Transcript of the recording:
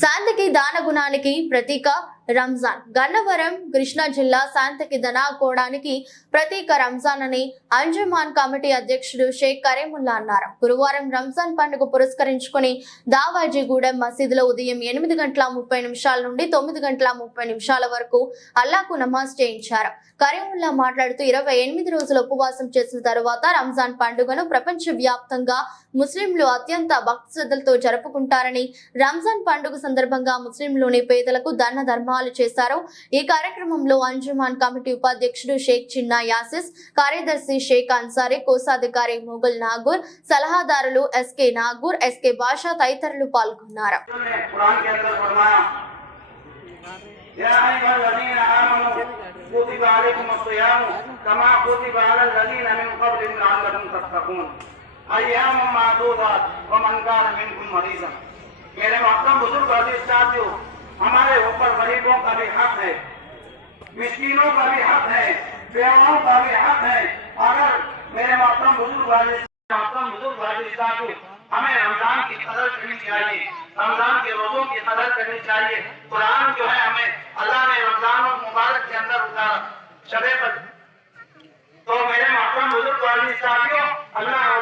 శాంతికి దాన గుణానికి ప్రతీక రంజాన్ గన్నవరం కృష్ణా జిల్లా శాంతకిదన కోడానికి ప్రతీక రంజాన్ అని అంజమాన్ కమిటీ అధ్యక్షుడు షేక్ కరీముల్లా అన్నారు గురువారం రంజాన్ పండుగ పురస్కరించుకుని దావాజీగూడెం మసీదులో ఉదయం ఎనిమిది గంటల ముప్పై నిమిషాల నుండి తొమ్మిది గంటల ముప్పై నిమిషాల వరకు అల్లాకు నమాజ్ చేయించారు కరీముల్లా మాట్లాడుతూ ఇరవై ఎనిమిది రోజుల ఉపవాసం చేసిన తరువాత రంజాన్ పండుగను ప్రపంచ వ్యాప్తంగా ముస్లింలు అత్యంత భక్తి శ్రద్ధలతో జరుపుకుంటారని రంజాన్ పండుగ సందర్భంగా ముస్లింలోని పేదలకు దన్న ధర్మాలు చేసారు ఈ కార్యక్రమములో అంజుమాన్ కమిటీ उपाध्यक्षరు शेख జిన్నా యాసిస్ కార్యదర్శి शेख अंसारी కోసాధికారి మొగల్నాగర్ సలహాదారులు ఎస్కే నాగూర్ ఎస్కే భాషా తైతర్లు పాల్గొన్నారు యా హైనోన నిన అము కుతిబాలికం అస్సాయో తమా కుతిబాలన నిన మిన్ కబ్లన్ అల్లా తుస్తఖూన్ అయ్యామ మదుదాత్ వమన్ కార మిన్హు మరీజా మేరే వాక్తం బుజుర్ గజీ షాజా हमारे ऊपर गरीबों का भी हक है मिस्किनों का भी हक है बेवाओं का भी हक है अगर मेरे मातम बुजुर्ग मातम बुजुर्ग को हमें रमजान की कदर करनी चाहिए रमजान के रोजों की कदर करनी चाहिए कुरान जो है हमें अल्लाह ने रमजान और मुबारक के अंदर उतारा शबे पर तो मेरे मातम बुजुर्ग वाली साथियों अल्लाह